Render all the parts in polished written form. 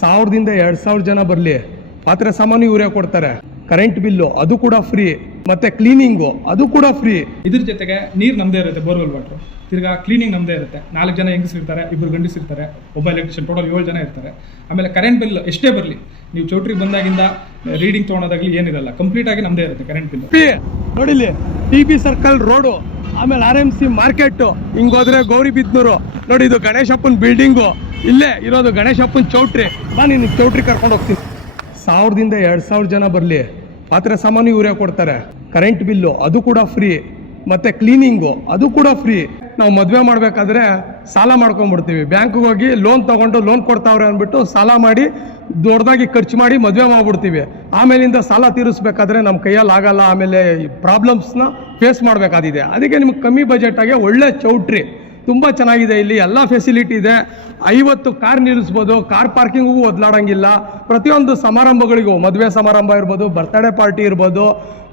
1000ದಿಂದ 2000 ಜನ ಬರಲಿ, ಪಾತ್ರೆ ಸಾಮಾನು ಇವರೇ ಕೊಡ್ತಾರೆ, ಕರೆಂಟ್ ಬಿಲ್ಲು ಅದು ಕೂಡ ಫ್ರೀ, ಮತ್ತೆ ಕ್ಲೀನಿಂಗು ಅದು ಕೂಡ ಫ್ರೀ. ಇದ್ರ ಜೊತೆಗೆ ನೀರು ನಮ್ಮದೇ ಇರುತ್ತೆ, ಬೋರ್ವೆಲ್ ವಾಟ್ರು. ತಿರ್ಗಾ ಕ್ಲೀನಿಂಗ್ ನಮ್ಮದೇ ಇರುತ್ತೆ. 4 ಜನ ಹೆಂಗಸಿರ್ತಾರೆ, 2 ಗಂಡಸಿರ್ತಾರೆ, ಒಬ್ಬ ಎಲೆಕ್ಟ್ರಿಷಿಯನ್, ಟೋಟಲ್ 7 ಜನ ಇರ್ತಾರೆ. ಆಮೇಲೆ ಕರೆಂಟ್ ಬಿಲ್ ಎಷ್ಟೇ ಬರಲಿ, ನೀವು ಚೌಟ್ರಿಗೆ ಬಂದಾಗಿಂದ ರೀಡಿಂಗ್ ತೊಗೊಳೋದಾಗಲಿ ಏನಿರಲ್ಲ, ಕಂಪ್ಲೀಟ್ ಆಗಿ ನಮ್ಮದೇ ಇರುತ್ತೆ ಕರೆಂಟ್ ಬಿಲ್. ನೋಡಿಲಿ, TB ಸರ್ಕಲ್ ರೋಡು, ಆಮೇಲೆ RMC ಮಾರ್ಕೆಟ್, ಹಿಂಗೋದ್ರೆ ಗೌರಿಬಿದ್ನೂರು. ನೋಡಿ, ಇದು ಗಣೇಶಪ್ಪನ ಬಿಲ್ಡಿಂಗು, ಇಲ್ಲೇ ಇರೋದು ಗಣೇಶಪ್ಪನ ಚೌಟ್ರಿ. ಬಾ, ನೀನು ಚೌಟ್ರಿ ಕರ್ಕೊಂಡು ಹೋಗ್ತೀನಿ. 1000ದಿಂದ 2000 ಜನ ಬರಲಿ, ಪಾತ್ರೆ ಸಾಮಾನು ಇವರೇ ಕೊಡ್ತಾರೆ, ಕರೆಂಟ್ ಬಿಲ್ಲು ಅದು ಕೂಡ ಫ್ರೀ, ಮತ್ತೆ ಕ್ಲೀನಿಂಗು ಅದು ಕೂಡ ಫ್ರೀ. ನಾವು ಮದುವೆ ಮಾಡಬೇಕಾದ್ರೆ ಸಾಲ ಮಾಡ್ಕೊಂಡ್ಬಿಡ್ತೀವಿ, ಬ್ಯಾಂಕ್ಗೆ ಹೋಗಿ ಲೋನ್ ತೊಗೊಂಡು ಲೋನ್ ಕೊಡ್ತಾವ್ರೆ ಅಂದ್ಬಿಟ್ಟು ಸಾಲ ಮಾಡಿ ದೊಡ್ಡದಾಗಿ ಖರ್ಚು ಮಾಡಿ ಮದುವೆ ಮಾಡ್ಬಿಡ್ತೀವಿ. ಆಮೇಲಿಂದ ಸಾಲ ತೀರಿಸ್ಬೇಕಾದ್ರೆ ನಮ್ಮ ಕೈಯಲ್ಲಿ ಆಗಲ್ಲ, ಆಮೇಲೆ ಪ್ರಾಬ್ಲಮ್ಸ್ನ ಫೇಸ್ ಮಾಡಬೇಕಾದಿದೆ. ಅದಕ್ಕೆ ನಿಮ್ಗೆ ಕಮ್ಮಿ ಬಜೆಟಾಗೆ ಒಳ್ಳೆ ಚೌಟ್ರಿ ತುಂಬ ಚೆನ್ನಾಗಿದೆ. ಇಲ್ಲಿ ಎಲ್ಲ ಫೆಸಿಲಿಟಿ ಇದೆ. 50 ಕಾರ್ ನಿಲ್ಲಿಸ್ಬೋದು, ಕಾರ್ ಪಾರ್ಕಿಂಗಿಗೂ ಒದ್ಲಾಡಂಗಿಲ್ಲ. ಪ್ರತಿಯೊಂದು ಸಮಾರಂಭಗಳಿಗೂ, ಮದುವೆ ಸಮಾರಂಭ ಇರ್ಬೋದು, ಬರ್ತ್ಡೇ ಪಾರ್ಟಿ ಇರ್ಬೋದು,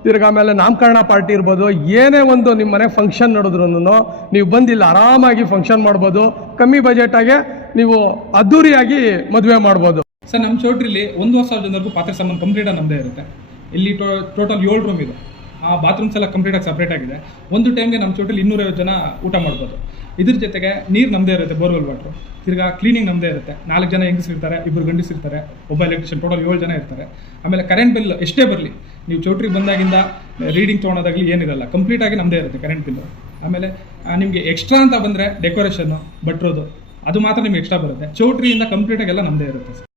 ತಿರ್ಗಾ ಆಮೇಲೆ ನಾಮಕರಣ ಪಾರ್ಟಿ ಇರ್ಬೋದು, ಏನೇ ಒಂದು ನಿಮ್ಮ ಮನೆ ಫಂಕ್ಷನ್ ನಡೆದ್ರೂ ನೀವು ಬಂದಿಲ್ಲ ಆರಾಮಾಗಿ ಫಂಕ್ಷನ್ ಮಾಡ್ಬೋದು. ಕಮ್ಮಿ ಬಜೆಟಾಗೆ ನೀವು ಅದ್ದೂರಿಯಾಗಿ ಮದುವೆ ಮಾಡ್ಬೋದು. ಸರ್, ನಮ್ಮ ಚೌಟ್ರಿಲಿ 1,000 ಜನರಿಗೂ ಪಾತ್ರೆ ಸಾಮಾನು ಕಂಪ್ಲೀಟಾಗಿ ನಮ್ಮದೇ ಇರುತ್ತೆ. ಇಲ್ಲಿ ಟೋಟಲ್ 7 ರೂಮ್ ಇದೆ. ಆ ಬಾತ್ರೂಮ್ಸ್ ಎಲ್ಲ ಕಂಪ್ಲೀಟಾಗಿ ಸಪ್ರೇಟ್ ಆಗಿದೆ. ಒಂದು ಟೈಮ್ಗೆ ನಮ್ಮ ಚೌಟ್ರಿಲಿ 250 ಜನ ಊಟ ಮಾಡ್ಬೋದು. ಇದ್ರ ಜೊತೆಗೆ ನೀರು ನಮ್ಮದೇ ಇರುತ್ತೆ, ಬೋರ್ವೆಲ್ ವಾಟ್ರು. ತಿರ್ಗಾ ಕ್ಲೀನಿಂಗ್ ನಮ್ಮದೇ ಇರುತ್ತೆ. 4 ಜನ ಹೆಂಗಸಿರ್ತಾರೆ, 2 ಗಂಡಸಿರ್ತಾರೆ, ಒಬ್ಬ ಎಲೆಕ್ಟ್ರಿಷಿಯನ್, ಟೋಟಲ್ 7 ಜನ ಇರ್ತಾರೆ. ಆಮೇಲೆ ಕರೆಂಟ್ ಬಿಲ್ ಎಷ್ಟೇ ಬರಲಿ, ನೀವು ಚೌಟ್ರಿಗೆ ಬಂದಾಗಿಂದ ರೀಡಿಂಗ್ ತೊಗೊಳೋದಾಗಲಿ ಏನಿರಲ್ಲ, ಕಂಪ್ಲೀಟಾಗಿ ನಮ್ಮದೇ ಇರುತ್ತೆ ಕರೆಂಟ್ ಬಿಲ್ಲು. ಆಮೇಲೆ ನಿಮಗೆ ಎಕ್ಸ್ಟ್ರಾ ಅಂತ ಬಂದರೆ ಡೆಕೋರೇಷನ್ನು, ಭಟ್ರೋದು, ಅದು ಮಾತ್ರ ನಿಮ್ಗೆ ಎಕ್ಸ್ಟ್ರಾ ಬರುತ್ತೆ. ಚೌಟ್ರಿಯಿಂದ ಕಂಪ್ಲೀಟಾಗಿ ಎಲ್ಲ ನಮ್ಮದೇ ಇರುತ್ತೆ ಸರ್.